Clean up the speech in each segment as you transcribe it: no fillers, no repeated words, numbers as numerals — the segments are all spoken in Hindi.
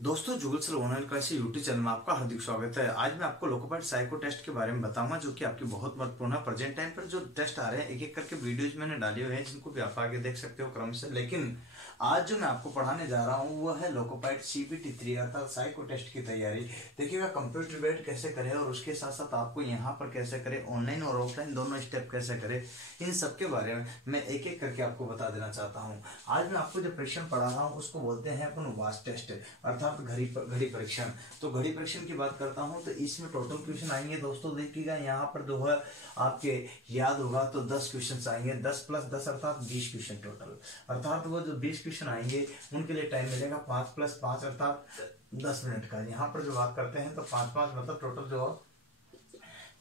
दोस्तों Jugal sir online class YouTube channel में आपका हार्दिक स्वागत है। आज मैं आपको लोकोपाइड साइको टेस्ट के बारे में बताऊंगा जो कि आपकी बहुत महत्वपूर्ण है। प्रेजेंट टाइम पर जो टेस्ट आ रहे हैं एक एक करके वीडियोज मैंने डाले हुए हैं जिनको भी आप आगे देख सकते हो क्रम से। लेकिन आज जो मैं आपको पढ़ाने जा रहा हूँ वो है लोकोपाइड CBT 3 अर्थात साइको टेस्ट की तैयारी। देखिएगा कंप्यूटर बेस्ड कैसे करें और उसके साथ साथ आपको यहाँ पर कैसे करें, ऑनलाइन और ऑफलाइन दोनों स्टेप कैसे करें, इन सब के बारे में मैं एक एक करके आपको बता देना चाहता हूँ। आज मैं आपको जो परीक्षण पढ़ा रहा हूँ उसको बोलते हैं अपन वाच टेस्ट अर्थात घड़ी परीक्षण। तो घड़ी परीक्षण की बात करता हूं तो इसमें टोटल क्वेश्चन आएंगे दोस्तों। देखिएगा यहाँ पर जो है आपके याद होगा तो 10 क्वेश्चन आएंगे, 10 + 10 अर्थात 20 क्वेश्चन टोटल। अर्थात वो जो 20 क्वेश्चन आएंगे उनके लिए टाइम मिलेगा 5 + 5 अर्थात 10 मिनट का। यहाँ पर जो बात करते हैं तो 5-5 मतलब टोटल जो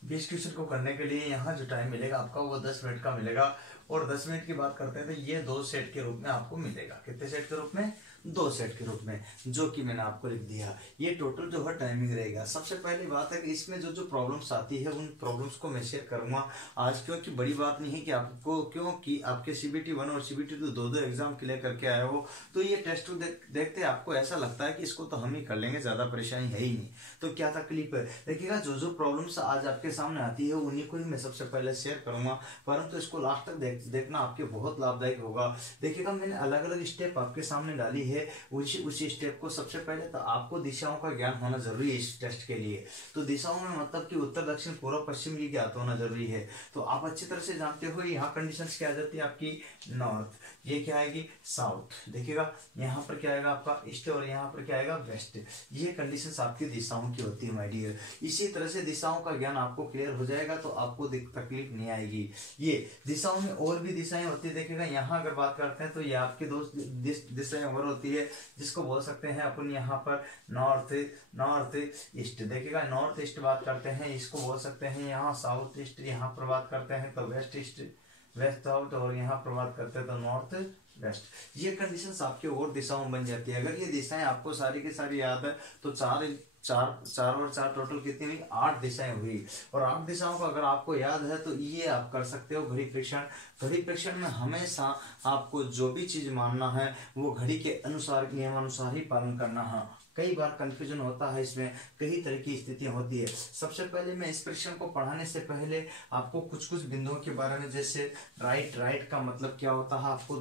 20 क्वेश्चन को करने के लिए यहाँ जो टाइम मिलेगा आपका वो 10 मिनट का मिलेगा। और 10 मिनट की बात करते हैं तो ये 2 सेट के रूप में आपको मिलेगा। कितने सेट के रूप में? 2 सेट के रूप में, जो कि मैंने आपको लिख दिया। ये टोटल जो है टाइमिंग रहेगा। सबसे पहली बात है कि इसमें जो प्रॉब्लम्स आती है उन प्रॉब्लम्स को मैं शेयर करूंगा आज, क्योंकि बड़ी बात नहीं है कि आपको, क्योंकि आपके CBT 1 और CBT 2 दो एग्जाम क्लियर करके आए हो तो ये टेस्ट देखते आपको ऐसा लगता है कि इसको तो हम ही कर लेंगे, ज्यादा परेशानी है ही नहीं। तो क्या तकलीफ है? देखिएगा जो प्रॉब्लम्स आज आपके सामने आती है उन्हीं को ही मैं सबसे पहले शेयर करूंगा, परंतु इसको लास्ट तक देखना आपके बहुत लाभदायक होगा। देखिएगा मैंने अलग अलग स्टेप आपके सामने डाली है, उसी स्टेप को सबसे पहले तो आपको दिशाओं का ज्ञान होना जरूरी है इस टेस्ट के लिए। तो दिशाओं में मतलब कि उत्तर दक्षिण पूर्व पश्चिम ये ज्ञात होना जरूरी है। तो आप अच्छी तरह से जानते हो यहाँ कंडीशंस क्या आ जाती है आपकी नॉर्थ, ये क्या आएगी साउथ। देखिएगा यहाँ पर क्या आएगा आपका ईस्ट और यहाँ पर क्या आएगा वेस्ट। ये कंडीशंस आपकी दिशाओं की होती है माय डियर। इसी तरह से दिशाओं का ज्ञान आपको क्लियर हो जाएगा तो आपको तकलीफ नहीं आएगी। ये दिशाओं में और भी दिशाएं होती है। देखिएगा यहाँ अगर बात करते हैं तो ये आपकी दोस्त दिशाएं और होती है जिसको बोल सकते हैं अपन यहाँ पर नॉर्थ ईस्ट। देखिएगा नॉर्थ ईस्ट बात करते हैं, इसको बोल सकते हैं यहाँ साउथ ईस्ट। यहाँ पर बात करते हैं तो वेस्ट ईस्ट, वेस्ट साउथ, और यहाँ पर बात करते हैं तो नॉर्थ वेस्ट। ये कंडीशंस आपकी और दिशाओं बन जाती है। अगर ये दिशाएं आपको सारी की सारी याद है तो चार चार और चार टोटल कितनी हुई? 8 दिशाएं हुई। और 8 दिशाओं का अगर आपको याद है तो ये आप कर सकते हो घड़ी परीक्षण। घड़ी परीक्षण में हमेशा आपको जो भी चीज मानना है वो घड़ी के अनुसार, नियमानुसार ही पालन करना है। कई बार कंफ्यूजन होता है, इसमें कई तरह की स्थितियां होती है। सबसे पहले मैं इस परीक्षण को पढ़ाने से पहले आपको कुछ बिंदुओं के बारे में, जैसे राइट का मतलब क्या होता है आपको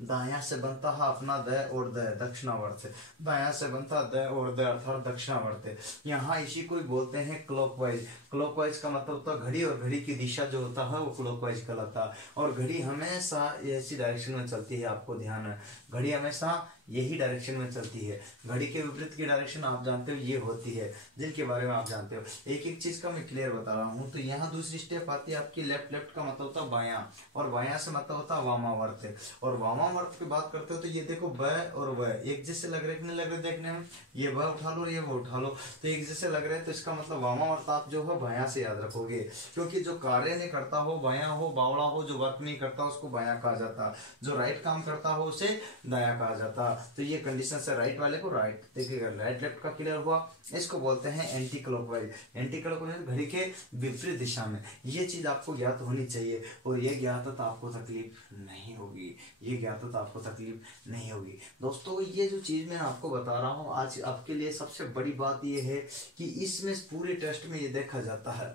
दाया से बनता है अपना द और द दक्षिणावर्त, दाया से बनता द और द अर्थात दक्षिणावर्त। यहाँ इसी को बोलते हैं क्लॉकवाइज। क्लॉकवाइज का मतलब होता है घड़ी, और घड़ी की दिशा जो होता है वो क्लॉकवाइज कहलाता है। और घड़ी हमेशा ऐसी डायरेक्शन में चलती है, आपको ध्यान है घड़ी हमेशा यही डायरेक्शन में चलती है। घड़ी के विपरीत की डायरेक्शन आप जानते हो ये होती है, जिनके बारे में आप जानते हो। एक एक चीज का मैं क्लियर बता रहा हूँ। तो यहाँ दूसरी स्टेप आती है आपकी लेफ्ट का मतलब होता है बायां, और बायां से मतलब होता है वामावर्त। और वामावर्त की बात करते हो तो ये देखो ब और व एक जैसे लग रहे नहीं लग रहे देखने में, ये ब उठा लो ये व उठा लो तो एक जैसे लग रहे हैं, तो इसका मतलब वामावर्त आप जो है बायां से याद रखोगे। क्योंकि जो कार्य नहीं करता हो बायां हो, बावड़ा हो, जो वर्क नहीं करता उसको बायां कहा जाता, जो राइट काम करता हो उसे दाया कहा जाता। तो ये कंडीशन से राइट वाले को राइट, देखिएगा राइट लेफ्ट का क्लियर हुआ। इसको बोलते हैं एंटी क्लॉकवाइज। एंटी क्लॉकवाइज घड़ी के विपरीत दिशा में। ये चीज आपको ज्ञात होनी चाहिए, और ये ज्ञात तो आपको तकलीफ नहीं होगी, ये ज्ञात तो आपको तकलीफ नहीं होगी। दोस्तों ये जो चीज मैं आपको बता रहा हूँ आज आपके लिए सबसे बड़ी बात ये है कि इसमें पूरे टेस्ट में ये देखा जाता है,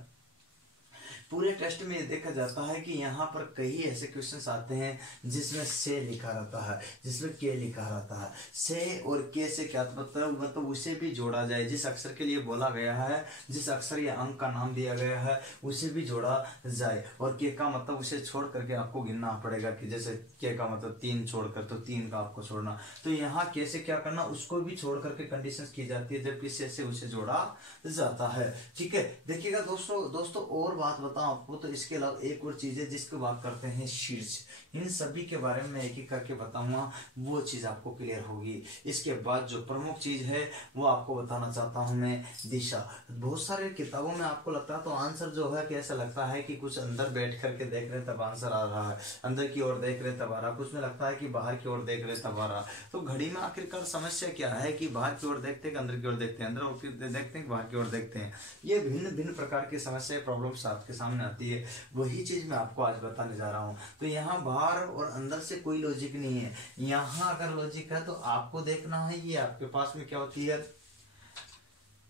पूरे टेस्ट में देखा जाता है कि यहाँ पर कई ऐसे क्वेश्चंस आते हैं जिसमें से लिखा रहता है, जिसमें के लिखा रहता है। से और के से क्या मतलब उसे भी जोड़ा जाए, जिस अक्षर के लिए बोला गया है, जिस अक्षर या अंक का नाम दिया गया है उसे भी जोड़ा जाए। और के का मतलब उसे छोड़ करके आपको गिनना पड़ेगा, कि जैसे के का मतलब 3 छोड़कर, तो 3 का आपको छोड़ना। तो यहाँ के से क्या करना, उसको भी छोड़ करके कंडीशन की जाती है, जबकि से उसे जोड़ा जाता है। ठीक है, देखिएगा दोस्तों और बात बताऊं आपको तो इसके अलावा एक और चीज है जिसकी बात करते हैं शीर्ष। इन सभी के बारे में एक एक करके बताऊंगा, वो चीज आपको क्लियर होगी। इसके बाद जो प्रमुख चीज है वो आपको बताना चाहता हूं मैं, दिशा। बहुत सारे किताबों में आपको लगता है तो आंसर जो है कैसा लगता है कि कुछ अंदर बैठ करके देख रहे तब आंसर आ रहा है, अंदर की ओर देख रहे तब आ रहा, कुछ में लगता है कि बाहर की ओर देख रहे तब आ रहा। तो घड़ी में आखिरकार समस्या क्या है कि बाहर की ओर देखते हैं, अंदर की ओर देखते हैं, अंदर देखते हैं, बाहर की ओर देखते हैं। ये भिन्न भिन्न प्रकार की समस्या प्रॉब्लम्स आपके सामने सामने आती है, वही चीज मैं आपको आज बताने जा रहा हूँ। तो यहाँ बाहर और अंदर से कोई लॉजिक नहीं है, यहाँ अगर लॉजिक है तो आपको देखना है ये आपके पास में क्या होती है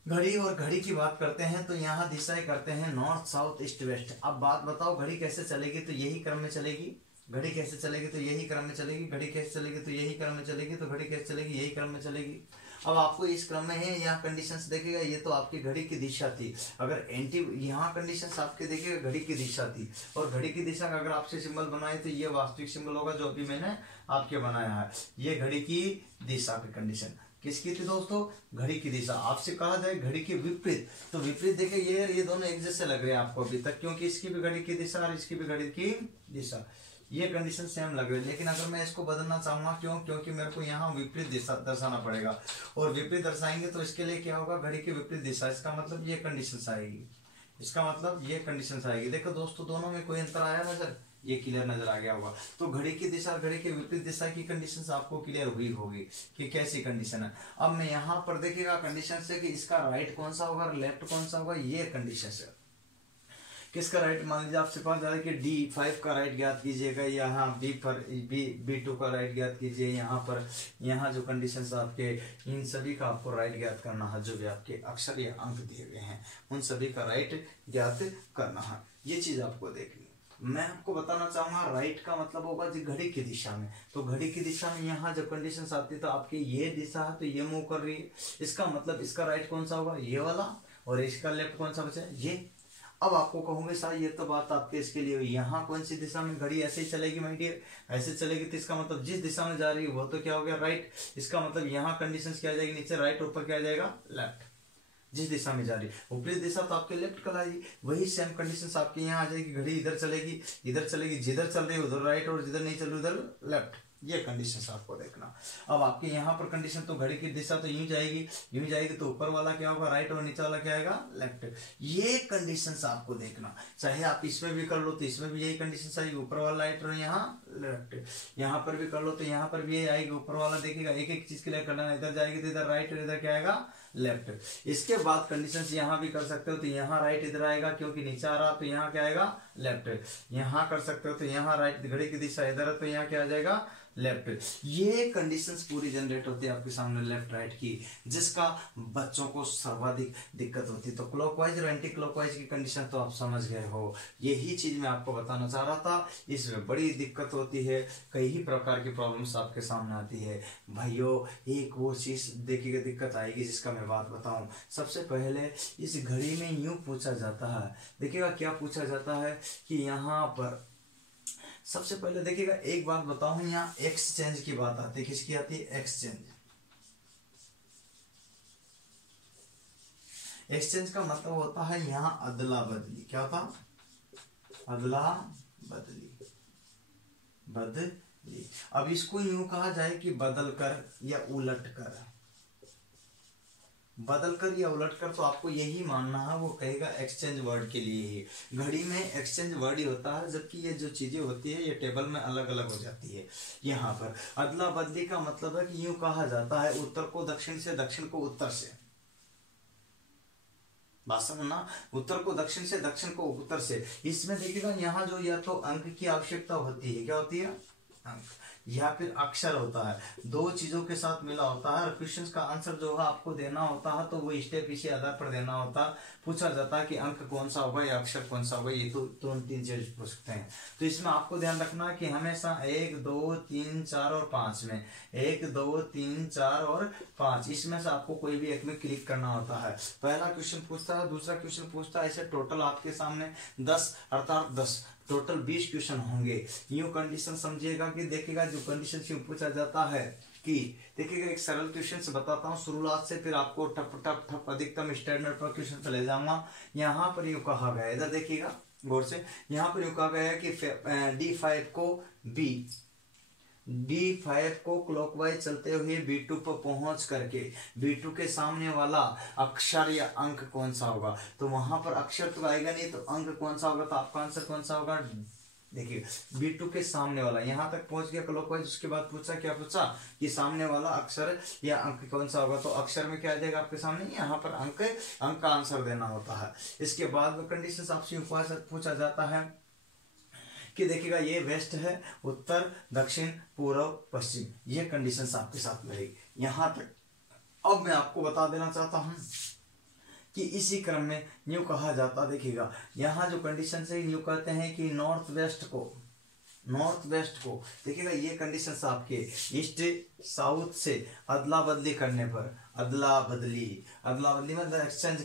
घड़ी। और घड़ी की बात करते हैं तो यहाँ दिशाएं करते हैं नॉर्थ साउथ ईस्ट वेस्ट। अब बात बताओ घड़ी कैसे चलेगी, तो यही क्रम में चलेगी। घड़ी कैसे चलेगी तो यही क्रम में चलेगी। घड़ी कैसे चलेगी तो यही क्रम में चलेगी। तो घड़ी कैसे चलेगी, यही क्रम में चलेगी। अब आपको इस क्रम में है, यहाँ कंडीशंस देखेगा, ये तो आपकी घड़ी की दिशा थी। अगर एंटी यहाँ कंडीशंस आपके देखेगा घड़ी की दिशा थी, और घड़ी की दिशा का अगर आपसे सिंबल बनाए तो ये वास्तविक सिंबल होगा जो अभी मैंने आपके बनाया है। ये घड़ी की दिशा की कंडीशन किसकी थी दोस्तों, घड़ी की दिशा। आपसे कहा जाए घड़ी के विपरीत, तो विपरीत देखे ये दोनों एक जैसे लग रहे हैं आपको अभी तक, क्योंकि इसकी भी घड़ी की दिशा और इसकी भी घड़ी की दिशा, ये कंडीशन सेम लग रही है। लेकिन अगर मैं इसको बदलना चाहूंगा, क्यों, क्योंकि मेरे को यहाँ विपरीत दिशा दर्शाना पड़ेगा, और विपरीत दर्शाएंगे तो इसके लिए क्या होगा, घड़ी की विपरीत दिशा। इसका मतलब ये कंडीशन आएगी, इसका मतलब ये कंडीशन आएगी। देखो दोस्तों दोनों में कोई अंतर आया नजर, ये क्लियर नजर आ गया होगा। तो घड़ी की दिशा और घड़ी के विपरीत दिशा की कंडीशन आपको क्लियर हुई होगी कि कैसी कंडीशन है। अब मैं यहाँ पर देखिएगा कंडीशन से कि इसका राइट कौन सा होगा, लेफ्ट कौन सा होगा, ये कंडीशन है। किसका राइट, मान लीजिए आपसे कहा जा रहा है कि D5 का राइट ज्ञात कीजिएगा, यहाँ B2 का राइट ज्ञात कीजिए। यहाँ पर यहाँ जो कंडीशंस आपके, इन सभी का आपको राइट ज्ञात करना है। जो भी आपके अक्षर या अंक दिए गए हैं उन सभी का राइट ज्ञात करना है। ये चीज आपको देखनी है। मैं आपको बताना चाहूंगा राइट का मतलब होगा जो घड़ी की दिशा में। तो घड़ी की दिशा में यहाँ जब कंडीशंस आती है तो आपकी ये दिशा है तो ये मूव कर रही है, इसका मतलब इसका राइट कौन सा होगा, ये वाला, और इसका लेफ्ट कौन सा बचा, ये। अब आपको कहूंगे सर ये तो बात आपके इसके लिए हुई, यहाँ कौन सी दिशा में घड़ी ऐसे ही चलेगी माय डियर, ऐसे चलेगी। तो इसका मतलब जिस दिशा में जा रही है वो तो क्या हो गया, राइट। इसका मतलब यहाँ कंडीशंस क्या आ जाएगी, नीचे राइट, ऊपर क्या आ जाएगा, लेफ्ट। जिस दिशा में जा रही है ऊपरी दिशा तो आपके लेफ्ट कहलाएगी। वही सेम कंडीशंस आपके यहाँ आ जाएगी, घड़ी इधर चलेगी, इधर चलेगी, जिधर चल रही है उधर राइट, और जिधर नहीं चल रही उधर लेफ्ट। ये कंडीशंस आपको देखना। अब आपके यहाँ पर कंडीशन तो घड़ी की दिशा तो यूं जाएगी तो ऊपर वाला क्या होगा, राइट, और नीचे वाला क्या आएगा, लेफ्ट। ये कंडीशंस आपको देखना। चाहे आप इसमें भी कर लो तो इसमें भी यही कंडीशन आएगी, ऊपर वाला राइट और यहाँ लेफ्ट। यहाँ पर भी कर लो तो यहाँ पर भी यही आएगी, ऊपर वाला देखिएगा एक एक चीज के लिए करना, इधर जाएगी तो इधर राइट और इधर क्या आएगा, लेफ्ट। इसके बाद कंडीशंस यहाँ भी कर सकते हो तो यहाँ राइट इधर आएगा, क्योंकि नीचे आ रहा तो यहाँ क्या आएगा, लेफ्ट। यहाँ कर सकते हो तो यहाँ राइट, घड़ी की दिशा इधर है तो यहाँ क्या आ जाएगा, लेफ्ट। ये कंडीशंस पूरी जनरेट होती है आपके सामने लेफ्ट राइट की, जिसका बच्चों को सर्वाधिक दिक्कत होती है। तो क्लॉकवाइज और एंटी क्लॉकवाइज की कंडीशन तो आप समझ गए हो। यही चीज मैं आपको बताना चाह रहा था। इसमें बड़ी दिक्कत होती है, कई प्रकार की प्रॉब्लम्स आपके सामने आती है भाइयों। एक वो चीज देखिएगा दिक्कत आएगी जिसका मैं बात बताऊं। सबसे पहले इस घड़ी में यूं पूछा जाता है, देखिएगा क्या पूछा जाता है कि यहाँ पर सबसे पहले देखिएगा एक बात बताऊं, यहाँ एक्सचेंज की बात आती है। किसकी आती है, एक्सचेंज। एक्सचेंज का मतलब होता है यहाँ अदला बदली। क्या होता, अदला बदली, बदली। अब इसको यूं कहा जाए कि बदल कर या उलट कर, बदल कर या उलट कर, तो आपको यही मानना है। वो कहेगा एक्सचेंज वर्ड के लिए ही, घड़ी में एक्सचेंज वर्ड ही होता है, जबकि ये जो चीजें होती है ये टेबल में अलग अलग हो जाती है। यहाँ पर अदला बदली का मतलब है कि यूं कहा जाता है उत्तर को दक्षिण से, दक्षिण को उत्तर से। बात समझना, उत्तर को दक्षिण से, दक्षिण को उत्तर से। इसमें देखिएगा यहाँ जो या तो अंक की आवश्यकता होती है, क्या होती है, अंक, या फिर अक्षर होता है। दो चीजों के साथ मिला होता है। और क्वेश्चन का आंसर जो है आपको देना होता है तो वो स्टेप इसी आधार पर देना होता है। पूछा जाता है कि अंक कौन सा होगा या अक्षर कौन सा होगा, ये तो तुरंत तीन चीज पूछ सकते हैं। तो इसमें आपको ध्यान रखना है कि हमेशा 1 2 3 4 और 5 में 1 2 3 4 और 5 इसमें से आपको कोई भी एक में क्लिक करना होता है। पहला क्वेश्चन पूछता है, दूसरा क्वेश्चन पूछता है, ऐसे टोटल आपके सामने 10 अर्थात 10 टोटल 20 क्वेश्चन होंगे। यूं कंडीशन समझिएगा कि देखिएगा जो कंडीशन से पूछा जाता है कि देखिएगा एक सरल क्वेश्चन से बताता हूँ शुरुआत से, फिर आपको टप टप टप अधिकतम स्टैंडर्ड पर क्वेश्चन पे ले जाऊंगा। यहाँ पर यूं कहा गया, इधर देखिएगा गौर से, यहाँ पर यूं कहा गया है कि D5 को क्लॉकवाइज चलते हुए B2 पर पहुंच करके B2 के सामने वाला अक्षर या अंक कौन सा होगा। तो वहां पर अक्षर तो आएगा नहीं, तो अंक कौन सा होगा, तो आपका आंसर कौन सा होगा, देखिए B2 के सामने वाला यहाँ तक पहुंच गया क्लॉकवाइज। उसके बाद पूछा, क्या पूछा कि सामने वाला अक्षर या अंक कौन सा होगा, तो अक्षर में क्या आ जाएगा आपके सामने, यहाँ पर अंक का आंसर देना होता है। इसके बाद में कंडीशन आपसे पूछा जाता है कि देखिएगा ये वेस्ट है, उत्तर, दक्षिण, पूर्व, पश्चिम, ये कंडीशंस आपके साथ रहेगी यहाँ तक। अब मैं आपको बता देना चाहता हूं कि इसी क्रम में न्यू कहा जाता, देखिएगा यहाँ जो कंडीशन है न्यू कहते हैं कि नॉर्थ वेस्ट को देखिएगा ये कंडीशंस आपके ईस्ट साउथ से अदला बदली करने पर, अदला बदली मतलब एक्सचेंज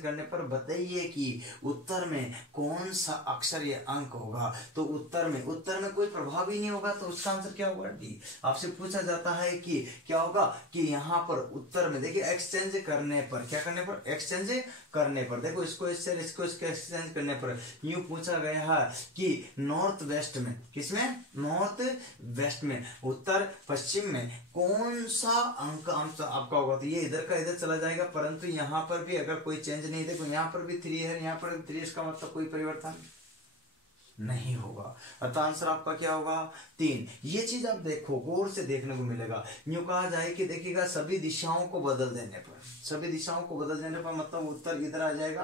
करने पर बताइए कि उत्तर में कौन सा अक्षर या अंक होगा। तो उत्तर में कोई प्रभाव ही नहीं होगा, तो उसका आंसर क्या होगा, डी। आपसे पूछा जाता है कि क्या होगा कि यहाँ पर उत्तर में देखिए एक्सचेंज करने पर, क्या करने पर, एक्सचेंज करने पर, देखो इसको इससे एक्सचेंज करने पर यूं पूछा गया है कि नॉर्थ वेस्ट में, किसमें, नॉर्थ वेस्ट में, उत्तर पश्चिम में कौन सा अंक आपका होगा। तो ये इधर का इधर चला जाएगा, परंतु यहाँ पर भी अगर कोई चेंज नहीं, देखो यहाँ पर भी 3 है, यहाँ पर भी 3, इसका मतलब कोई परिवर्तन नहीं होगा। अतः आंसर आपका क्या होगा, 3। ये चीज आप देखो, गौर से देखने को मिलेगा। यूं कहा जाए कि देखिएगा सभी दिशाओं को बदल देने पर मतलब उत्तर इधर आ जाएगा,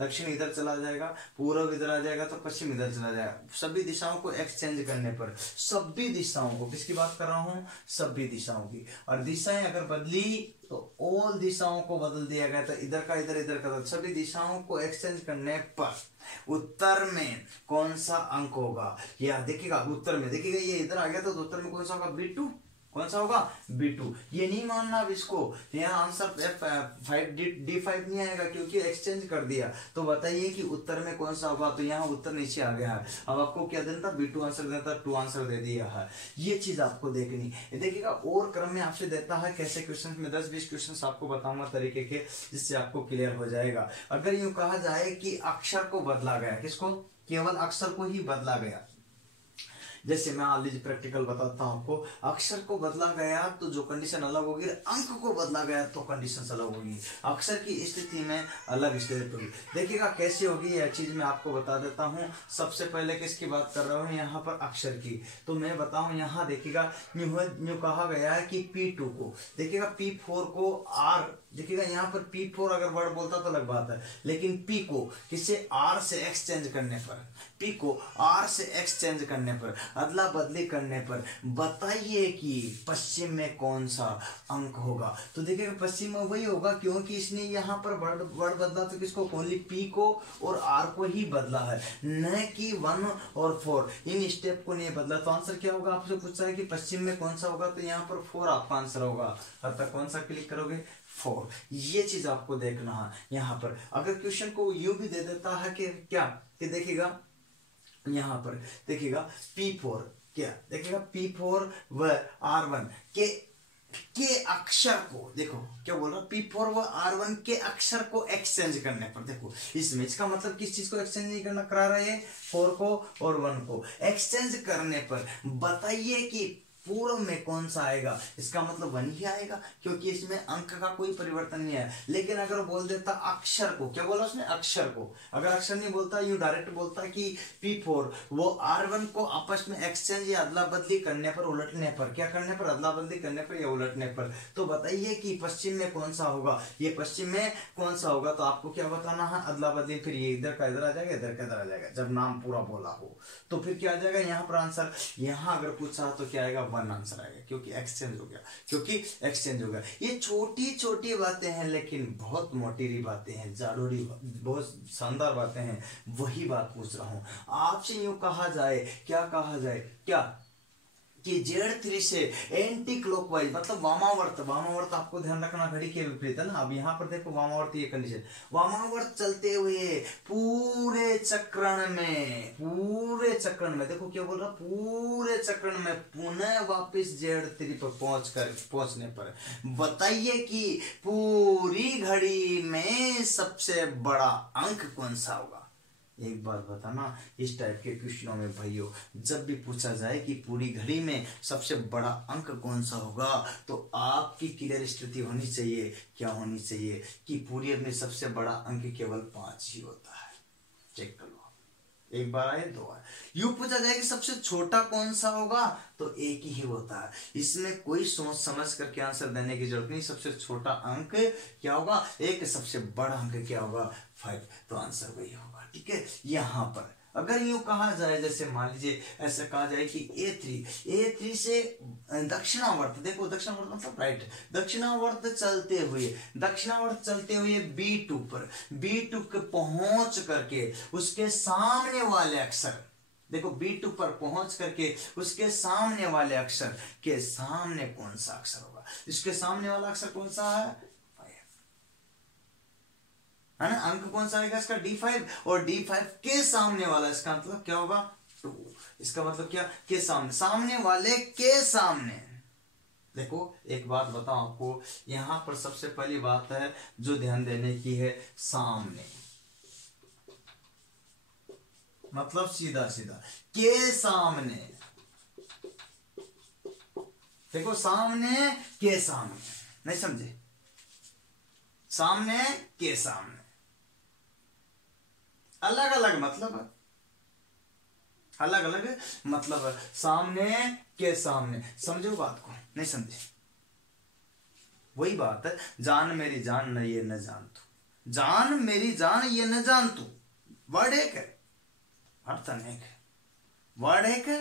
दक्षिण इधर चला जाएगा, पूर्व इधर आ जाएगा, तो पश्चिम इधर चला जाएगा। सभी दिशाओं को एक्सचेंज करने पर, सभी दिशाओं को, किसकी बात कर रहा हूं, सभी दिशाओं की। और दिशाएं अगर बदली तो ऑल दिशाओं को बदल दिया गया, तो इधर का इधर, सभी दिशाओं को एक्सचेंज करने पर उत्तर में कौन सा अंक होगा, या देखिएगा उत्तर में, देखिएगा ये इधर आ गया, तो उत्तर में कौन सा होगा, B2, कौन सा होगा, B2। ये नहीं मानना अब इसको, यहाँ आंसर D5 नहीं आएगा क्योंकि एक्सचेंज कर दिया। तो बताइए कि उत्तर में कौन सा होगा, तो यहाँ उत्तर नीचे आ गया है। अब आपको क्या देना था, B2 आंसर देना था, 2 आंसर दे दिया है। ये चीज आपको देखनी देखिएगा। और क्रम में आपसे देता है कैसे क्वेश्चन में 10-20 क्वेश्चन आपको बताऊंगा तरीके के, जिससे आपको क्लियर हो जाएगा। अगर यूं कहा जाए कि अक्षर को बदला गया, किसको, केवल अक्षर को ही बदला गया, जैसे मैं मान लीजिए प्रैक्टिकल बताता हूं आपको, अक्षर को बदला गया तो जो कंडीशन अलग होगी, अंक को बदला गया तो कंडीशन अलग होगी, अक्षर की स्थिति में अलग स्थिति होगी। देखिएगा कैसे होगी यह चीज मैं आपको बता देता हूं। सबसे पहले किसकी बात कर रहा हूं, यहाँ पर अक्षर की, तो मैं बताऊं यहाँ देखिएगा न्यू कहा गया है कि P2 को, देखिएगा P4 को R, देखिएगा यहाँ पर P4 अगर वर्ड बोलता तो अलग बात है, लेकिन P को किसे, R से एक्सचेंज करने पर, P को R से एक्सचेंज करने पर, अदला बदली करने पर बताइए कि पश्चिम में कौन सा अंक होगा। तो देखिएगा पश्चिम में वही होगा, क्योंकि इसने यहाँ पर वर्ड बदला तो किसको, ओनली P को और R को ही बदला है, न कि 1 और 4, इन स्टेप को नहीं बदला। तो आंसर क्या होगा, आपसे पूछा है कि पश्चिम में कौन सा होगा, तो यहाँ पर 4 आपका आंसर होगा। अतः कौन सा क्लिक करोगे, 4। ये चीज आपको देखना है यहाँ पर। अगर क्वेश्चन को यूं भी दे देता है कि क्या, कि देखिएगा यहाँ पर देखिएगा P4, क्या देखिएगा P4 व R1 के अक्षर को, देखो क्या बोल रहा, P4 व R1 के अक्षर को एक्सचेंज करने पर, देखो इसमें इसका मतलब किस चीज को एक्सचेंज नहीं करना करा रहा है, 4 को और 1 को एक्सचेंज करने पर बताइए कि पूर्व में कौन सा आएगा। इसका मतलब 1 ही आएगा, क्योंकि इसमें अंक का कोई परिवर्तन नहीं है। लेकिन अगर बोल देता अक्षर को, क्या बोला उसने, अक्षर को, अगर अक्षर नहीं बोलता, यूं डायरेक्ट बोलता कि P4 वो R1 को आपस में एक्सचेंज या अदला बदली करने पर, उलटने पर, क्या करने पर, अदला बदली करने पर या उलटने पर, तो बताइए कि पश्चिम में कौन सा होगा, ये पश्चिम में कौन सा होगा। तो आपको क्या बताना है, अदला बदली, फिर ये इधर का इधर आ जाएगा, इधर का इधर आ जाएगा। जब नाम पूरा बोला हो तो फिर क्या आ जाएगा यहाँ पर आंसर। यहाँ अगर पूछा तो क्या आएगा, 1 आंसर आएगा, क्योंकि एक्सचेंज हो गया। ये छोटी छोटी बातें हैं, लेकिन बहुत मोटी बातें हैं, जाडोरी, बहुत शानदार बातें हैं। वही बात पूछ रहा हूं आपसे। यूं कहा जाए, क्या कहा जाए, क्या कि Z3 से एंटी क्लॉकवाइज मतलब वामावर्त आपको ध्यान रखना, घड़ी के विपरीत है ना। अब यहाँ पर देखो वामावर्त, ये कंडीशन, वामावर्त चलते हुए पूरे चक्रण में देखो क्या बोल रहा, पूरे चक्रण में पुनः वापस Z3 पर पहुंचने पर बताइए कि पूरी घड़ी में सबसे बड़ा अंक कौन सा होगा। एक बात बताना, इस टाइप के क्वेश्चनों में भाइयों जब भी पूछा जाए कि पूरी घड़ी में सबसे बड़ा अंक कौन सा होगा, तो आपकी क्लियर स्थिति होनी चाहिए, क्या होनी चाहिए, कि पूरी में सबसे बड़ा अंक केवल 5 ही होता है। चेक कर लो, एक बार आए, दो आए। यूं पूछा जाए कि सबसे छोटा कौन सा होगा, तो एक ही होता है। इसमें कोई सोच समझ करके आंसर देने की जरूरत नहीं। सबसे छोटा अंक क्या होगा, एक। सबसे बड़ा अंक क्या होगा, 5। तो आंसर वही होगा। ठीक है। यहाँ पर अगर यूं कहा जाए, जैसे मान लीजिए ऐसा कहा जाए कि ए3 से दक्षिणावर्त, देखो दक्षिणावर्त मतलब राइट, दक्षिणावर्त चलते हुए B2 पर, B2 के पहुंच करके उसके सामने वाले अक्षर, देखो B2 पर पहुंच करके उसके सामने वाले अक्षर के सामने कौन सा अक्षर होगा, इसके सामने वाला अक्षर कौन सा है ना, अंक कौन सा आएगा इसका, D5, और D5 के सामने वाला, इसका मतलब क्या होगा, 2। इसका मतलब क्या, के सामने, सामने वाले के सामने। देखो एक बात बताओ आपको, यहां पर सबसे पहली बात है जो ध्यान देने की है, सामने मतलब सीधा सीधा, के सामने। देखो सामने के सामने, नहीं समझे, सामने के सामने अलग अलग मतलब है, अलग अलग मतलब है। सामने के सामने, समझो बात को, नहीं समझे, वही बात है, जान मेरी जान न ये न जान तू, जान मेरी जान ये न जान तू, वर्ड एक है अर्थ अनेक है, वर्ड एक है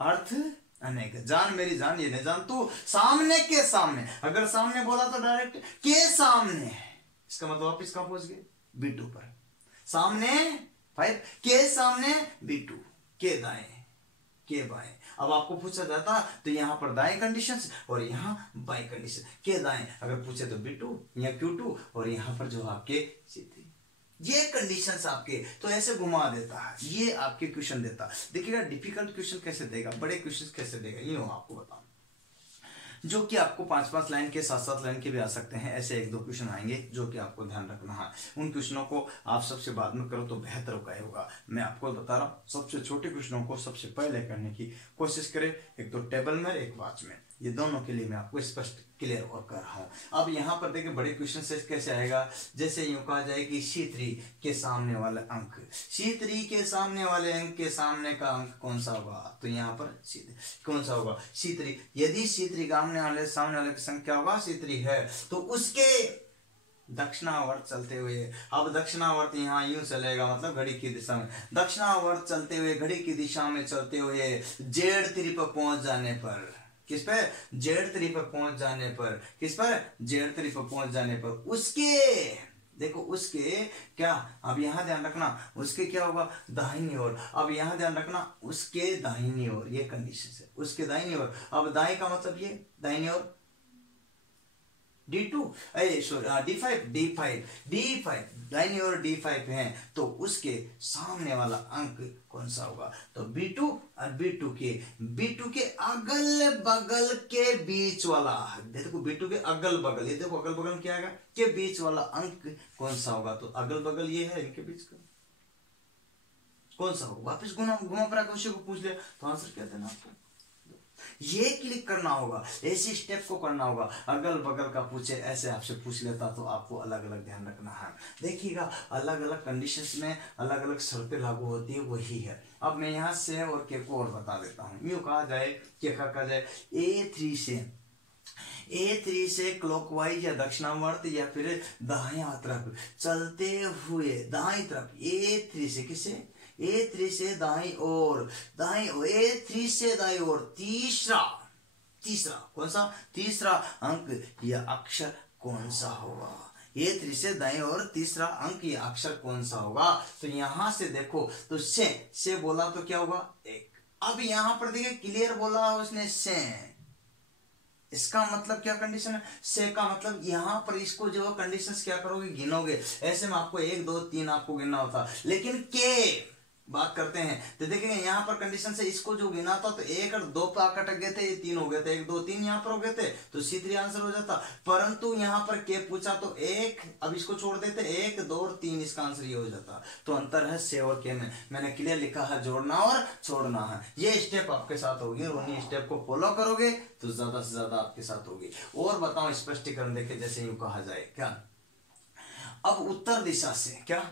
अर्थ अनेक है। जान मेरी जान ये न जान तू, सामने के सामने, अगर सामने बोला तो डायरेक्ट के सामने, इसका मतलब वापिस कहां पहुंच गए, B2 पर। सामने 5, के सामने B2, के दाएं के बाएं। अब आपको पूछा जाता तो यहां पर दाएं कंडीशन और यहां बाएं कंडीशन, के दाएं अगर पूछे तो B2 या Q2, और यहां पर जो आपके C3, ये कंडीशंस आपके, तो ऐसे घुमा देता है, ये आपके क्वेश्चन देता। देखिएगा डिफिकल्ट क्वेश्चन कैसे देगा, बड़े क्वेश्चन कैसे देगा, ये आपको बताऊं, जो कि आपको 5-5 लाइन के 7-7 लाइन के भी आ सकते हैं। ऐसे 1-2 क्वेश्चन आएंगे जो कि आपको ध्यान रखना है। उन क्वेश्चनों को आप सबसे बाद में करो तो बेहतर होगा। मैं आपको बता रहा हूँ, सबसे छोटे क्वेश्चनों को सबसे पहले करने की कोशिश करें, एक तो टेबल में, एक वॉच में, ये दोनों के लिए मैं आपको स्पष्ट क्लियर और कर रहा हूं। अब यहाँ पर देखिए बड़े क्वेश्चन से कैसे आएगा, जैसे यूं कहा जाए कि C3 के सामने वाला अंक, C3 के सामने वाले अंक के सामने का अंक कौन सा होगा, तो यहाँ पर C3 कौन सा होगा, C3। यदि C3 का सामने वाले की संख्या होगा C3 है, तो उसके दक्षिणावर्त चलते हुए, अब दक्षिणावर्त यहाँ यूं चलेगा मतलब घड़ी की दिशा में, दक्षिणावर्त चलते हुए घड़ी की दिशा में चलते हुए Z3 पर पहुंच जाने पर, किस पे, Z3 पर पहुंच जाने पर, किस पर, Z3 पर पहुंच जाने पर उसके, देखो उसके क्या, अब यहां ध्यान रखना, उसके क्या होगा, दाहिनी ओर। अब यहां ध्यान रखना, उसके दाहिनी ओर, ये कंडीशन है, उसके दाहिनी ओर। अब दाएं का मतलब ये दाहिनी ओर, D2 D5 दाहिनी ओर D5 है, तो उसके सामने वाला अंक कौन सा होगा, तो B2, और B2 के अगल बगल के बीच वाला, देखो B2 के अगल बगल, ये देखो अगल बगल क्या आएगा, के बीच वाला अंक कौन सा होगा, तो अगल बगल ये है, इनके बीच का कौन सा होगा, वापिस घुमा फिरा क्वेश्चन को पूछ लिया तो आंसर क्या देना आपको, ये क्लिक करना होगा, ऐसे स्टेप को करना होगा। अगल बगल का पूछे, ऐसे आपसे पूछ लेता तो आपको अलग अलग ध्यान रखना है। देखिएगा अलग अलग कंडीशंस में अलग अलग शर्तें लागू होती है, वही है। अब मैं यहाँ से और के को और बता देता हूँ। यूं कहा जाए, क्या कहा जाए, A3 से क्लॉकवाइज या दक्षिणावर्त या फिर दाहिया तरफ चलते हुए, दाई तरफ A3 से किसे, A3 से दाई ओर, A3 से दाई ओर तीसरा कौन सा, तीसरा अंक या अक्षर कौन सा होगा, A3 से दाई ओर तीसरा अंक या अक्षर कौन सा होगा, तो यहां से देखो तो से बोला तो क्या होगा, 1। अब यहां पर देखिए क्लियर बोला उसने से, इसका मतलब क्या कंडीशन है, से का मतलब यहां पर इसको जो कंडीशंस क्या करोगे, गिनोगे। ऐसे में आपको 1 2 3 आपको गिनना होता, लेकिन के बात करते हैं तो देखेंगे यहाँ पर कंडीशन से इसको जो गिना था तो 1 और 2 पे आकर अटक गए थे, ये 3 हो गए थे, 1 2 3 यहाँ पर हो गए थे, तो C3 आंसर हो जाता। परंतु यहाँ पर के पूछा तो 1, अब इसको छोड़ देते, 1 2 और 3, इसका आंसर ये हो जाता। तो अंतर है से और के में, मैंने क्लियर लिखा है, जोड़ना और छोड़ना है। ये स्टेप आपके साथ होगी, उन्हीं स्टेप को फॉलो करोगे तो ज्यादा से ज्यादा आपके साथ होगी। और बताओ स्पष्टीकरण देखे, जैसे यूं कहा जाए क्या, अब उत्तर दिशा से क्या,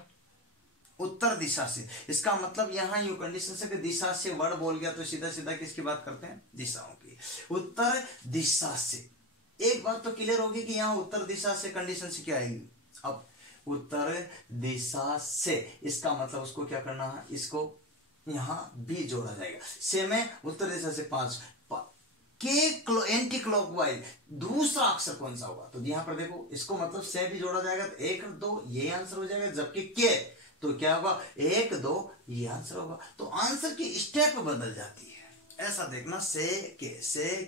उत्तर दिशा से। इसका मतलब यहाँ यू कंडीशन से कि दिशा से वर्ड बोल गया तो सीधा सीधा किसकी बात करते हैं, दिशाओं की। उत्तर दिशा से, एक बात तो क्लियर होगी कि यहाँ उत्तर दिशा से कंडीशन से क्या आएगी। अब उत्तर दिशा से, इसका मतलब उसको क्या करना है, इसको यहाँ बी जोड़ा जाएगा। से में उत्तर दिशा से 5 के एंटी क्लॉकवाइज दूसरा अक्षर कौन सा होगा, तो यहाँ पर देखो इसको मतलब से भी जोड़ा जाएगा तो 1 2 ये आंसर हो जाएगा, जबकि के तो क्या होगा 1 2 ये आंसर होगा। तो आंसर की स्टेप बदल जाती है, ऐसा देखना। से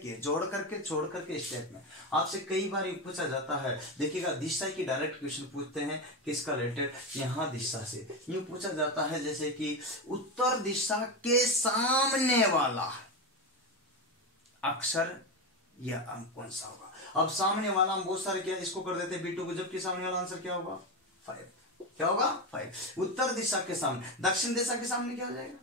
के जोड़ करके छोड़ करके स्टेप में। आपसे कई बार ये पूछा जाता है, देखिएगा दिशा की डायरेक्ट क्वेश्चन पूछते हैं किसका रिलेटेड, यहाँ दिशा से यूं पूछा जाता है जैसे कि उत्तर दिशा के सामने वाला अक्षर या अंक कौन सा होगा। अब सामने वाला हम बहुत सारे क्या इसको कर देते हैं B2 को, जबकि सामने वाला आंसर क्या होगा 5। क्या होगा 5। उत्तर दिशा के सामने, दक्षिण दिशा के सामने क्या हो जाएगा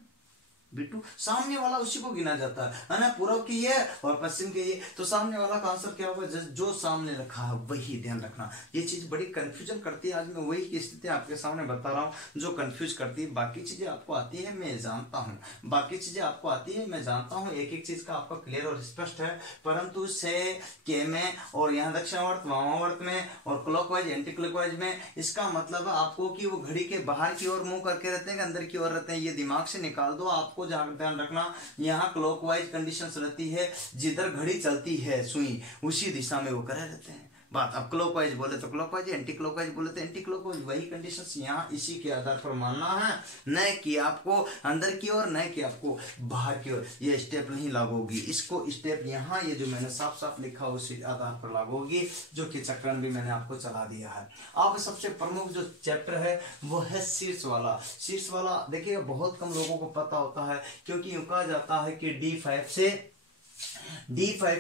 B2। सामने वाला उसी को गिना जाता है ना, पूर्व की ये और पश्चिम के ये, तो सामने वाला का आंसर क्या होगा, जो सामने रखा है वही ध्यान रखना। ये चीज बड़ी कंफ्यूजन करती है, आज मैं वही की स्थिति आपके सामने बता रहा हूँ जो कंफ्यूज करती है। बाकी चीजें आपको आती है मैं जानता हूँ, बाकी चीजें आपको आती है मैं जानता हूँ, एक एक चीज का आपका क्लियर और स्पष्ट है, परंतु से के में और यहाँ दक्षिणावर्त वामावर्त में और क्लॉकवाइज एंटी क्लॉकवाइज में, इसका मतलब आपको कि वो घड़ी के बाहर की ओर मुंह करके रहते हैं, अंदर की ओर रहते हैं, ये दिमाग से निकाल दो। आपको जहां ध्यान रखना, यहाँ क्लॉकवाइज कंडीशंस रहती है, जिधर घड़ी चलती है सुई उसी दिशा में वो करे रहते हैं बात। अब क्लॉकवाइज बोले तो क्लॉकवाइज, एंटी क्लॉकवाइज बोले तो एंटी क्लॉकवाइज, वही कंडीशंस यहाँ इसी के आधार पर मानना है, न कि आपको अंदर की ओर, न कि आपको बाहर की ओर। ये स्टेप नहीं लागू होगी, इसको स्टेप यहाँ ये जो मैंने साफ साफ लिखा उसी आधार पर लागू होगी, जो कि चक्रण भी मैंने आपको चला दिया है। अब सबसे प्रमुख जो चैप्टर है वो है शीर्ष वाला। शीर्ष वाला देखिए बहुत कम लोगों को पता होता है, क्योंकि यूं कहा जाता है कि D5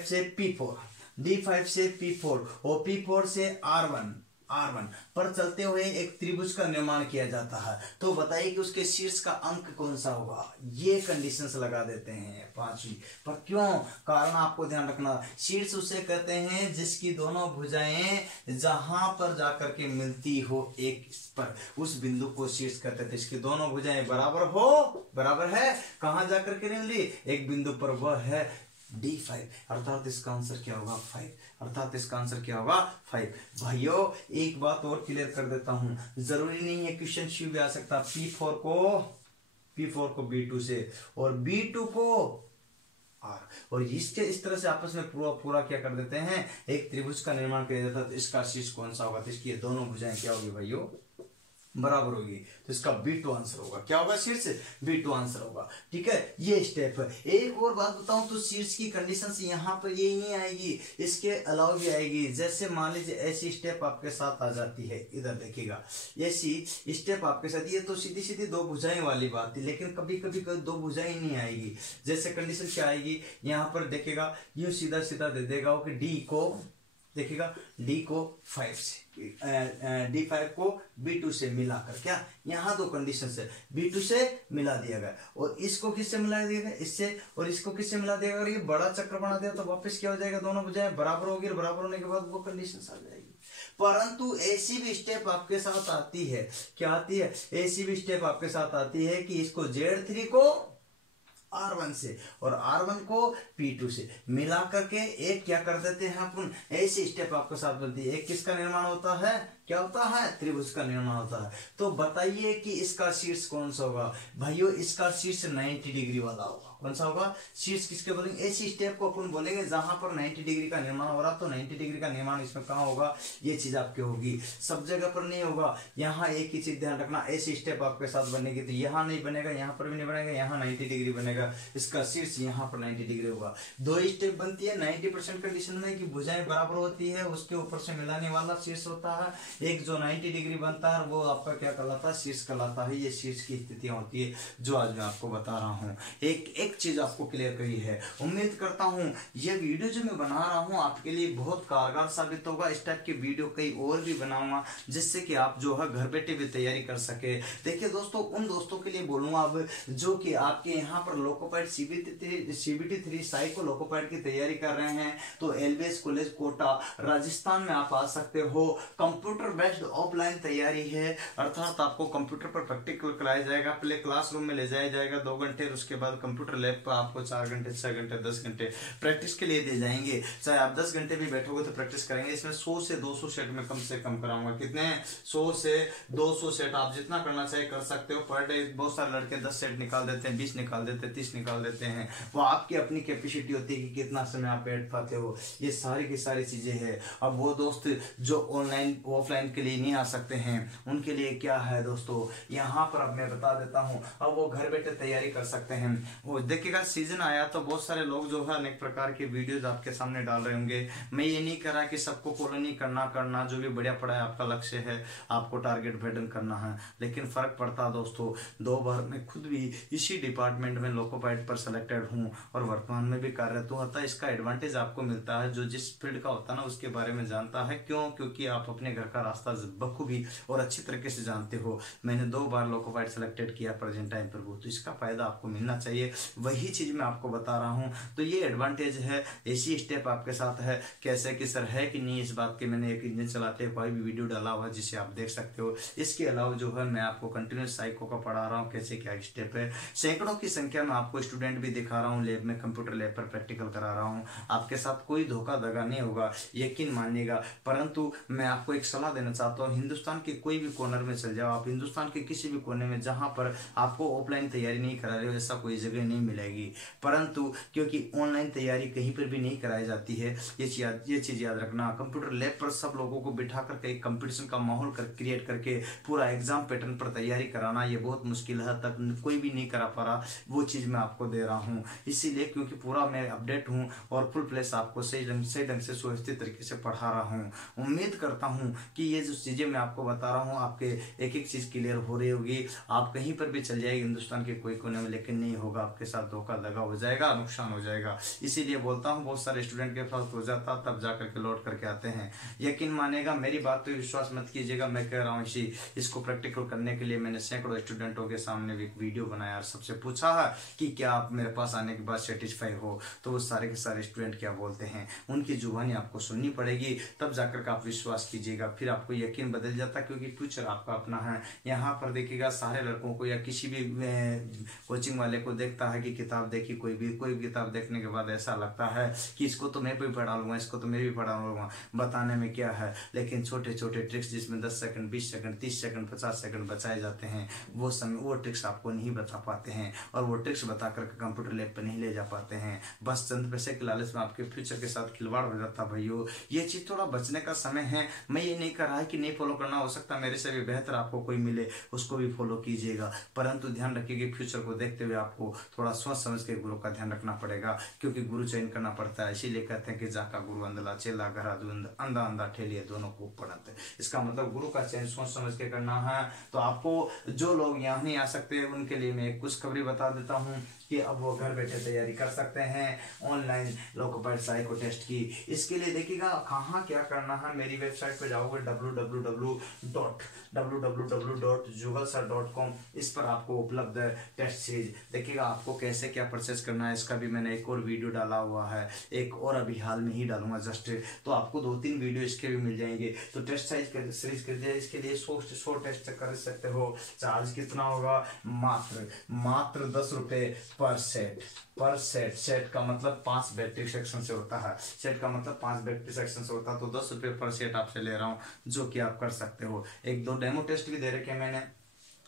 से P4, D5 से P4 और P4 से R1 पर चलते हुए एक त्रिभुज का निर्माण किया जाता है। तो बताइए कि उसके शीर्ष का अंक कौन सा होगा, ये कंडीशंस लगा देते हैं 5वीं पर। क्यों, कारण आपको ध्यान रखना, शीर्ष उसे कहते हैं जिसकी दोनों भुजाएं जहां पर जाकर के मिलती हो एक पर, उस बिंदु को शीर्ष कहते थे। इसकी दोनों भुजाएं बराबर हो, बराबर है, कहां जाकर के मिली, एक बिंदु पर, वह है D5, अर्थात इसका आंसर क्या होगा 5, अर्थात इसका आंसर क्या होगा 5। भाइयों एक बात और क्लियर कर देता हूं, जरूरी नहीं है क्वेश्चन सी भी आ सकता, P4 को B2 से और B2 को R, और इसके इस तरह से आपस में पूरा क्या कर देते हैं, एक त्रिभुज का निर्माण किया जाता है। तो इसका शीर्ष कौन सा होगा, तो इसकी दोनों भुजाएं क्या होगी भाइयों, बराबर होगी, तो इसका B2 आंसर होगा। क्या होगा, शीर्ष B2 आंसर होगा। ठीक है, ये स्टेप है। एक और बात बताऊं तो शीर्ष की कंडीशंस यहाँ पर ये नहीं आएगी, इसके अलावा भी आएगी। जैसे मान लीजिए ऐसी स्टेप आपके साथ आ जाती है, इधर देखिएगा ऐसी स्टेप आपके साथ, ये तो सीधी सीधी दो भुजाएं वाली बात है, लेकिन कभी कभी दो भुजाएं नहीं आएगी। जैसे कंडीशन क्या आएगी, यहाँ पर देखिएगा यूं सीधा सीधा दे देगा कि D को देखिएगा, D को 5 से D5 को B2 से मिलाकर, क्या यहाँ दो कंडीशन है, B2 से मिला दिया गया और इसको किससे मिला दिया गया, इससे, और इसको किससे मिला दिया गया, ये बड़ा चक्र बना दिया, तो वापस क्या हो जाएगा, दोनों भुजाएं बराबर होगी, और बराबर होने के बाद वो कंडीशन आ जाएगी। परंतु ऐसी भी स्टेप आपके साथ आती है, क्या आती है, ऐसी भी स्टेप आपके साथ आती है कि इसको Z3 को R1 से और R1 को P2 से मिला करके एक क्या कर देते हैं अपन, ऐसी स्टेप आपके साथ बनती है। एक किसका निर्माण होता है, क्या होता है, त्रिभुज का निर्माण होता है। तो बताइए कि इसका शीर्ष कौन सा होगा भाइयों, इसका शीर्ष 90 डिग्री वाला होगा। कौन सा होगा, शीर्ष किसके बोलेंगे, ऐसी स्टेप को अपन बोलेंगे जहां पर 90 डिग्री का निर्माण हो रहा, तो 90 डिग्री का निर्माण इसमें कहाँ होगा, ये चीज आपके होगी, सब जगह पर नहीं होगा। यहाँ एक ही चीज ध्यान रखना, ऐसी स्टेप आपके साथ बनेगी तो यहाँ नहीं बनेगा, यहाँ पर भी नहीं बनेगा, यहाँ 90 डिग्री बनेगा, इसका शीर्ष यहाँ पर 90 डिग्री होगा। दो स्टेप बनती है 90% कंडीशन में कि भुजाएं बराबर होती है, उसके ऊपर से मिलाने वाला शीर्ष होता है। एक जो 90 डिग्री बनता है वो आपका क्या कहलाता है, शीर्ष कहलाता है। ये शीर्ष की स्थितियां होती है जो आज मैं आपको बता रहा हूँ। एक एक चीज आपको क्लियर करी है। उम्मीद करता हूं ये वीडियो जो मैं बना रहा हूं आपके लिए बहुत कारगर साबित होगा। इस टाइप की वीडियो कई और भी बनाऊंगा जिससे कि आप जो है घर बैठे भी तैयारी कर सके। देखिए दोस्तों, उन दोस्तों के लिए बोलूंगा अब जो कि आपके यहाँ पर लोकोपाइड CBT 3 साइको लोकोपाइड की तैयारी कर रहे हैं, तो LBS कॉलेज कोटा राजस्थान में आप आ सकते हो। कंप्यूटर बेस्ड ऑफलाइन तैयारी है, अर्थात आपको कंप्यूटर पर प्रैक्टिकल कराया जाएगा। पहले क्लासरूम में ले जाया जाएगा 2 घंटे, उसके बाद कंप्यूटर लैब पर आपको 4 घंटे 6 घंटे 10 घंटे प्रैक्टिस के लिए दे जाएंगे। चाहे आप 10 घंटे भी बैठोगे तो प्रैक्टिस करेंगे। इसमें 100 से 200 सेट में कम से कम कराऊंगा। कितने? 100 से 200 सेट आप जितना करना चाहिए कर सकते हो पर डे। बहुत सारे लड़के 10 सेट निकाल देते हैं, 20 निकाल देते हैं, 30 निकाल देते हैं। वो आपकी अपनी कैपेसिटी होती है कि कितना समय आप बैठ पाते हो। ये सारी की सारी चीजें हैं। अब वो दोस्त जो ऑनलाइन ऑफलाइन के लिए नहीं आ सकते हैं उनके लिए क्या है दोस्तों, यहाँ पर अब मैं बता देता हूँ। अब वो घर बैठे तैयारी कर सकते हैं। वो देखिएगा सीजन आया तो बहुत सारे लोग जो है अनेक प्रकार के वीडियोज आपके सामने डाल रहे होंगे। मैं ये नहीं कह रहा कि सबको फॉलो नहीं करना जो भी बढ़िया पड़ा है आपका लक्ष्य है, आपको टारगेट बैटन करना है, लेकिन फर्क पड़ता दोस्तों। 2 बार मैं खुद भी इसी डिपार्टमेंट में लोकोपाइड पर सेलेक्टेड हूँ और वर्तमान में भी कार्यरत हूँ। अतः इसका एडवांटेज आपको मिलता है जो जिस फील्ड का होता है ना उसके बारे में जानता है। क्यों? क्योंकि आप अपने घर का रास्ता बखूबी और अच्छी तरीके से जानते हो। मैंने 2 बार लोकोपाइड सेलेक्टेड किया प्रेजेंट टाइम पर, वो तो इसका फायदा आपको मिलना चाहिए। वही चीज मैं आपको बता रहा हूँ। तो ये एडवांटेज है। ऐसी स्टेप आपके साथ है। कैसे कि सर है कि नहीं, इस बात के मैंने एक इंजन चलाते कोई भी वीडियो डाला हुआ जिसे आप देख सकते हो। इसके अलावा जो है मैं आपको कंटिन्यूस साइको का पढ़ा रहा हूँ, कैसे क्या स्टेप है। सैकड़ों की संख्या में आपको स्टूडेंट भी दिखा रहा हूँ, लैब में कंप्यूटर लैब पर प्रैक्टिकल करा रहा हूँ। आपके साथ कोई धोखा धगा नहीं होगा, यकीन मानिएगा। परंतु मैं आपको एक सलाह देना चाहता हूँ, हिंदुस्तान के कोई भी कॉर्नर में चल जाओ आप, हिंदुस्तान के किसी भी कोने में जहां पर आपको ऑफलाइन तैयारी नहीं करा रहे हो, ऐसा कोई जगह नहीं मिलेगी। परंतु क्योंकि ऑनलाइन तैयारी कहीं पर भी नहीं कराई जाती है, ये चीज याद रखना। कंप्यूटर लैब पर सब लोगों को बिठा करके एक कंपटीशन का माहौल क्रिएट करके पूरा एग्जाम पैटर्न पर तैयारी कराना ये बहुत मुश्किल है, तक कोई भी नहीं करा पा रहा। वो चीज मैं आपको दे रहा हूँ इसीलिए क्योंकि पूरा मैं अपडेट हूँ और फुल प्लेस आपको सही ढंग से सुव्यवस्थित तरीके से पढ़ा रहा हूँ। उम्मीद करता हूँ कि ये जो चीजें मैं आपको बता रहा हूँ आपके एक एक चीज क्लियर हो रही होगी। आप कहीं पर भी चल जाएगी हिंदुस्तान के कोई कोने में, लेकिन नहीं होगा, आपके साथ धोखा धगा हो जाएगा, नुकसान हो जाएगा। इसीलिए बोलता हूँ बहुत सारे स्टूडेंट के पास हो जाता तब जा करके लौट करके आते हैं। यकीन मानेगा, मेरी बात पे विश्वास मत कीजिएगा, मैं कह रहा हूँ इसको प्रैक्टिकल करने के लिए मैंने सैकड़ों स्टूडेंटों के सामने भी वीडियो बनाया और सबसे पूछा है कि क्या आप मेरे पास आने के बाद सेटिस्फाई हो। तो वो सारे के सारे स्टूडेंट क्या बोलते हैं उनकी जुबानी आपको सुननी पड़ेगी, तब जाकर आप विश्वास कीजिएगा, फिर आपको यकीन बदल जाता क्योंकि फ्यूचर आपका अपना है। यहाँ पर देखिएगा सारे लड़कों को या किसी भी कोचिंग वाले को देखता है कि किताब देखी, कोई भी किताब देखने के बाद ऐसा लगता है कि इसको तो मैं भी पढ़ा लूंगा, इसको तो मैं भी पढ़ा लूंगा। बताने में क्या है, लेकिन छोटे छोटे ट्रिक्स जिसमें 10 सेकंड 20 सेकंड 30 सेकंड 50 सेकंड बचाए जाते हैं, वो ट्रिक्स आपको नहीं बता पाते हैं और वो ट्रिक्स बता कर कंप्यूटर लैब पर नहीं ले जा पाते हैं। बस चंद पैसे के लालच में आपके फ्यूचर के साथ खिलवाड़ हो जाता। भाइयों ये चीज थोड़ा बचने का समय है। मैं ये नहीं कर रहा है कि नहीं फॉलो करना, हो सकता मेरे से भी बेहतर आपको कोई मिले उसको भी फॉलो कीजिएगा, परंतु ध्यान रखिए फ्यूचर को देखते हुए आपको थोड़ा सोच समझ के गुरु का ध्यान रखना पड़ेगा, क्योंकि गुरु चयन करना पड़ता है। इसीलिए कहते हैं कि जाका गुरु अंधला चेला घरा अंधा अंधा ठेलिए दोनों को पढ़ते। इसका मतलब गुरु का चयन सोच समझ के करना है। तो आपको जो लोग यहाँ नहीं आ सकते उनके लिए मैं कुछ खबरें बता देता हूँ कि अब वो घर बैठे तैयारी कर सकते हैं ऑनलाइन लोकोपाइड साइको टेस्ट की। इसके लिए देखिएगा कहाँ क्या करना है, मेरी वेबसाइट पे जाओगे www.jugalsir.com, इस पर आपको उपलब्ध है टेस्ट सीरीज। देखिएगा आपको कैसे क्या परचेस करना है, इसका भी मैंने एक और वीडियो डाला हुआ है, एक और अभी हाल में ही डालूंगा जस्ट, तो आपको 2-3 वीडियो इसके भी मिल जाएंगे। तो टेस्ट सीरीज कर दिया, इसके लिए 100 टेस्ट कर सकते हो। चार्ज कितना होगा, मात्र 10 रुपए पर सेट का मतलब 5 बैटरी सेक्शन से होता है। सेट का मतलब 5 बैटरी सेक्शन से होता है, तो 10 रुपए पर सेट आपसे ले रहा हूँ, जो कि आप कर सकते हो। 1-2 डेमो टेस्ट भी दे रखे मैंने,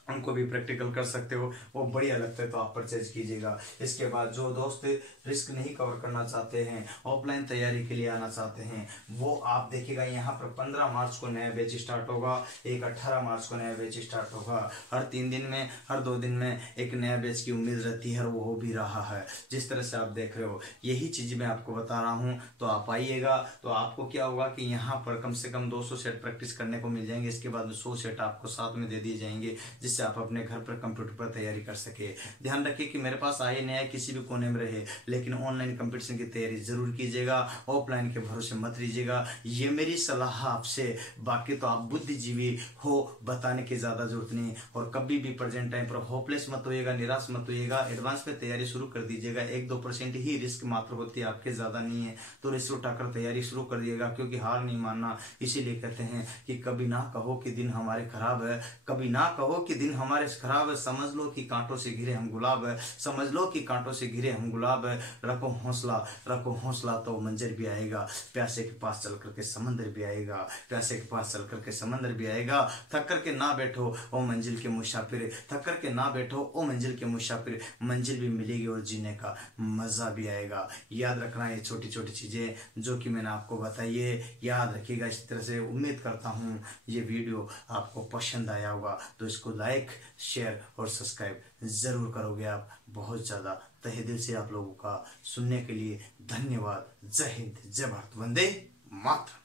उनको भी प्रैक्टिकल कर सकते हो, वो बढ़िया लगता है तो आप परचेज कीजिएगा। इसके बाद जो दोस्त रिस्क नहीं कवर करना चाहते हैं, ऑफलाइन तैयारी के लिए आना चाहते हैं, वो आप देखिएगा यहाँ पर 15 मार्च को नया बैच स्टार्ट होगा, एक 18 मार्च को नया बैच स्टार्ट होगा। हर 3 दिन में, हर 2 दिन में एक नया बैच की उम्मीद रहती है और वो हो भी रहा है जिस तरह से आप देख रहे हो। यही चीज मैं आपको बता रहा हूँ, तो आप आइएगा। तो आपको क्या होगा कि यहाँ पर कम से कम 200 सेट प्रैक्टिस करने को मिल जाएंगे। इसके बाद 100 सेट आपको साथ में दे दिए जाएंगे, जिससे आप अपने घर पर कंप्यूटर पर तैयारी कर सके। ध्यान रखिए कि मेरे पास आए नया किसी भी कोने में रहे, लेकिन ऑनलाइन कंपटीशन की तैयारी जरूर कीजिएगा, ऑफलाइन के भरोसे मत रहिएगा, ये मेरी सलाह आपसे। बाकी तो आप बुद्धिजीवी हो, बताने की ज्यादा जरूरत नहीं। और कभी भी प्रेजेंट टाइम पर होपलेस मत होइएगा, निराश मत होइएगा, एडवांस में तैयारी शुरू कर दीजिएगा। 1-2% ही रिस्क मात्र होती है, आपके ज्यादा नहीं है, तो रिस्क उठाकर तैयारी शुरू कर दिएगा, क्योंकि हार नहीं मानना। इसीलिए कहते हैं कि कभी ना कहो कि दिन हमारे खराब है, कभी ना कहो कि दिन हमारे खराब है, समझ लो कि कांटों से घिरे हम गुलाब है, समझ लो कि कांटों से घिरे हम गुलाब है। रखो हौसला, रखो हौसला, तो मंजर भी आएगा। प्यासे के पास चल करके समंदर भी आएगा, प्यासे के पास चल करके समंदर भी आएगा। थक करके ना बैठो ओ मंजिल के मुसाफिर, थक करके ना बैठो ओ मंजिल के मुसाफिर, मंजिल भी मिलेगी और जीने का मजा भी आएगा। याद रखना ये छोटी छोटी चीजें जो कि मैंने आपको बताई है, याद रखिएगा। इस तरह से उम्मीद करता हूँ ये वीडियो आपको पसंद आया होगा, तो इसको लाइक, शेयर और सब्सक्राइब जरूर करोगे आप। बहुत ज्यादा तहे दिल से आप लोगों का सुनने के लिए धन्यवाद। जय हिंद, जय भारत, वंदे मातरम।